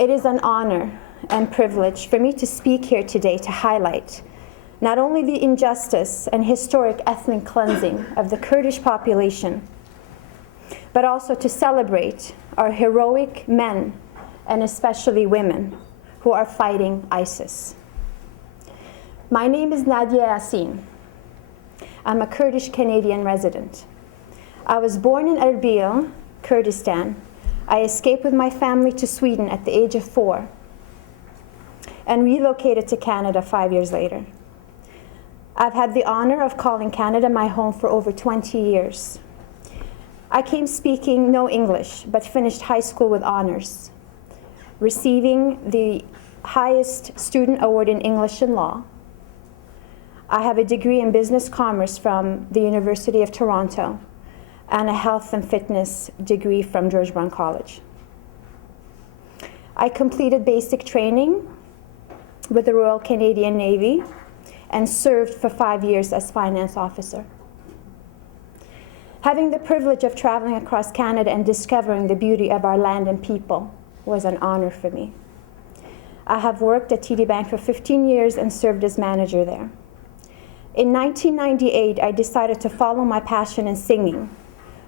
It is an honor and privilege for me to speak here today to highlight not only the injustice and historic ethnic cleansing of the Kurdish population, but also to celebrate our heroic men and especially women who are fighting ISIS. My name is Nadia Yassin. I'm a Kurdish Canadian resident. I was born in Erbil, Kurdistan. I escaped with my family to Sweden at the age of 4 and relocated to Canada 5 years later. I've had the honor of calling Canada my home for over 20 years. I came speaking no English, but finished high school with honors, receiving the highest student award in English and law. I have a degree in business commerce from the University of Toronto and a health and fitness degree from George Brown College. I completed basic training with the Royal Canadian Navy and served for 5 years as finance officer. Having the privilege of traveling across Canada and discovering the beauty of our land and people was an honor for me. I have worked at TD Bank for 15 years and served as manager there. In 1998, I decided to follow my passion in singing,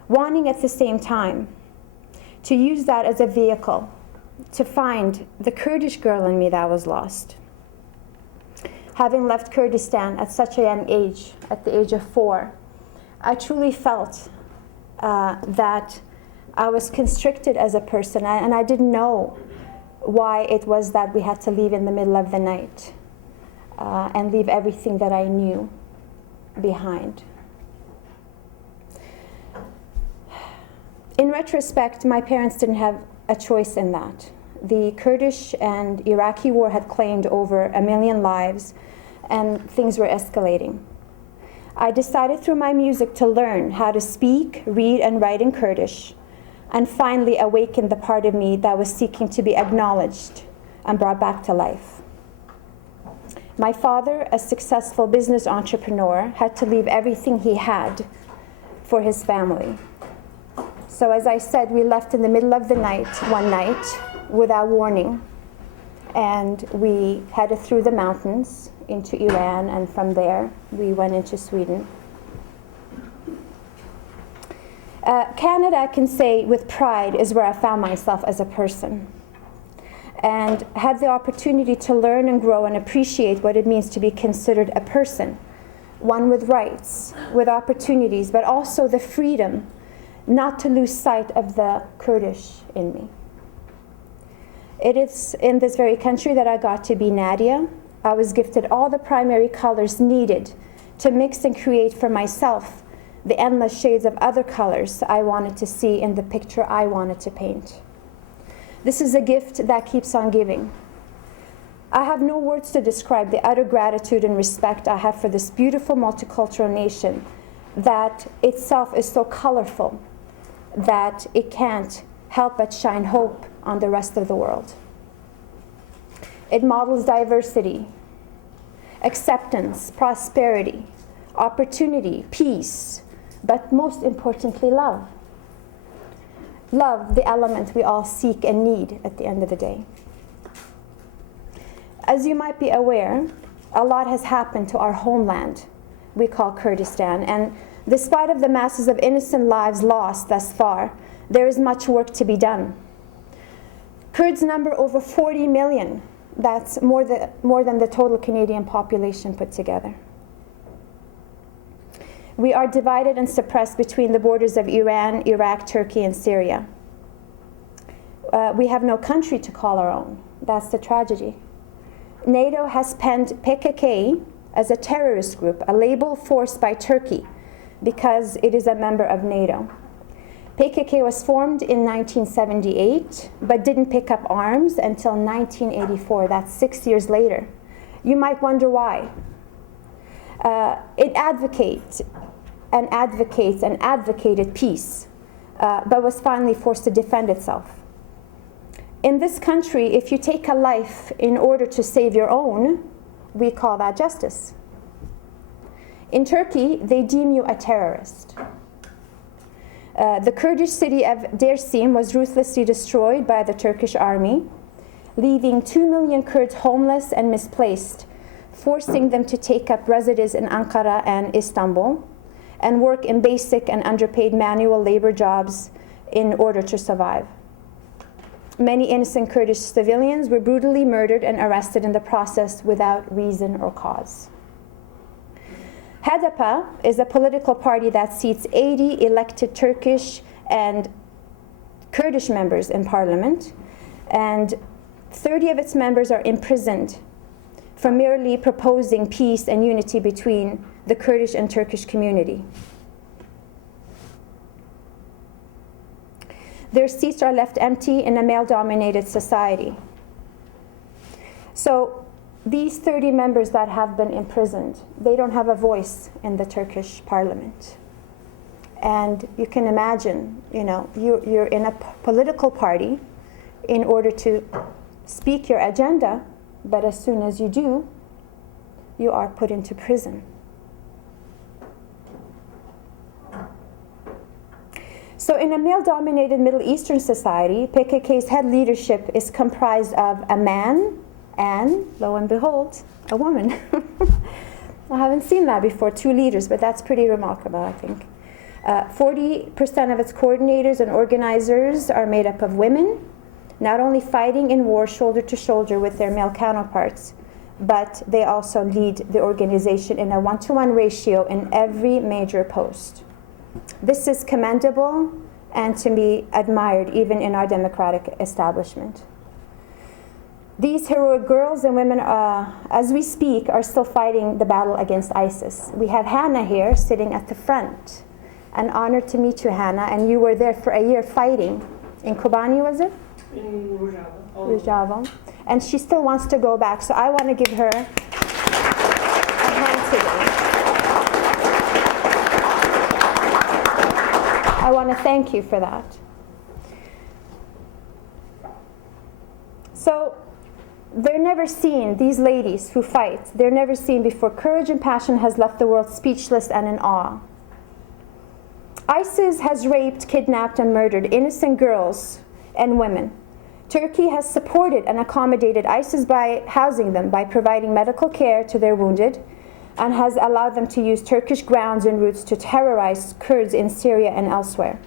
wanting at the same time to use that as a vehicle to find the Kurdish girl in me that was lost. Having left Kurdistan at such a young age, at the age of 4, I truly felt that I was constricted as a person, and I didn't know why it was that we had to leave in the middle of the night and leave everything that I knew behind. In retrospect, my parents didn't have a choice in that. The Kurdish and Iraqi war had claimed over 1 million lives, and things were escalating. I decided through my music to learn how to speak, read, and write in Kurdish, and finally awakened the part of me that was seeking to be acknowledged and brought back to life. My father, a successful business entrepreneur, had to leave everything he had for his family. So as I said, we left in the middle of the night, one night, without warning, and we headed through the mountains into Iran, and from there we went into Sweden. Canada, I can say with pride, is where I found myself as a person, and had the opportunity to learn and grow and appreciate what it means to be considered a person, one with rights, with opportunities, but also the freedom not to lose sight of the Kurdish in me. It is in this very country that I got to be Nadia. I was gifted all the primary colors needed to mix and create for myself the endless shades of other colors I wanted to see in the picture I wanted to paint. This is a gift that keeps on giving. I have no words to describe the utter gratitude and respect I have for this beautiful multicultural nation that itself is so colorful that it can't help but shine hope on the rest of the world. It models diversity, acceptance, prosperity, opportunity, peace, but most importantly, love. Love, the element we all seek and need at the end of the day. As you might be aware, a lot has happened to our homeland we call Kurdistan, and despite of the masses of innocent lives lost thus far, there is much work to be done. Kurds number over 40 million. That's more than the total Canadian population put together. We are divided and suppressed between the borders of Iran, Iraq, Turkey, and Syria. We have no country to call our own. That's the tragedy. NATO has penned PKK as a terrorist group, a label forced by Turkey because it is a member of NATO. PKK was formed in 1978, but didn't pick up arms until 1984. That's 6 years later. You might wonder why. It advocated peace, but was finally forced to defend itself. In this country, if you take a life in order to save your own, we call that justice. In Turkey, they deem you a terrorist. The Kurdish city of Dersim was ruthlessly destroyed by the Turkish army. leaving 2 million Kurds homeless and misplaced, forcing them to take up residence in Ankara and Istanbul and work in basic and underpaid manual labor jobs in order to survive. Many innocent Kurdish civilians were brutally murdered and arrested in the process without reason or cause. HDP is a political party that seats 80 elected Turkish and Kurdish members in parliament, and 30 of its members are imprisoned for merely proposing peace and unity between the Kurdish and Turkish community. Their seats are left empty in a male-dominated society. So these 30 members that have been imprisoned, they don't have a voice in the Turkish parliament. And you can imagine, you're in a political party in order to speak your agenda, but as soon as you do, you are put into prison. So in a male-dominated Middle Eastern society, PKK's head leadership is comprised of a man and, lo and behold, a woman. I haven't seen that before, 2 leaders, but that's pretty remarkable, I think. 40% of its coordinators and organizers are made up of women, not only fighting in war shoulder to shoulder with their male counterparts, but they also lead the organization in a 1-to-1 ratio in every major post. This is commendable and to be admired even in our democratic establishment. These heroic girls and women, as we speak, are still fighting the battle against ISIS. We have Hana here sitting at the front. An honor to meet you, Hana, and you were there for a year fighting. In Kobani, was it? In Rojava. And she still wants to go back, so I want to give her a hand today. I want to thank you for that. So they're never seen, these ladies who fight, they're never seen before. Courage and passion has left the world speechless and in awe. ISIS has raped, kidnapped, and murdered innocent girls and women. Turkey has supported and accommodated ISIS by housing them, by providing medical care to their wounded, and has allowed them to use Turkish grounds and routes to terrorize Kurds in Syria and elsewhere.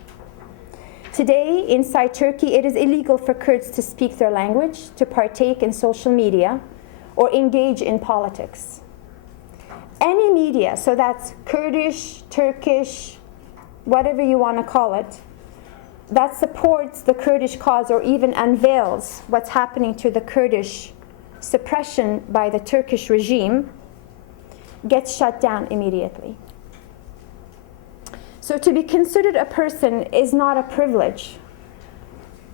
Today, inside Turkey, it is illegal for Kurds to speak their language, to partake in social media, or engage in politics. Any media, so that's Kurdish, Turkish, whatever you want to call it, that supports the Kurdish cause or even unveils what's happening to the Kurdish suppression by the Turkish regime, gets shut down immediately. So to be considered a person is not a privilege.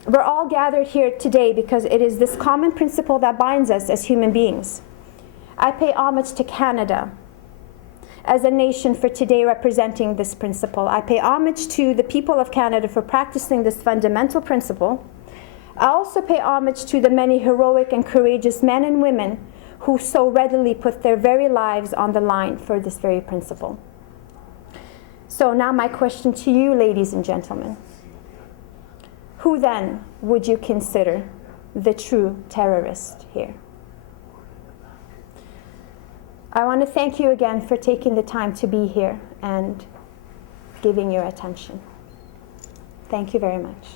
We're all gathered here today because it is this common principle that binds us as human beings. I pay homage to Canada as a nation for today representing this principle. I pay homage to the people of Canada for practicing this fundamental principle. I also pay homage to the many heroic and courageous men and women who so readily put their very lives on the line for this very principle. So now my question to you, ladies and gentlemen. Who then would you consider the true terrorist here? I want to thank you again for taking the time to be here and giving your attention. Thank you very much.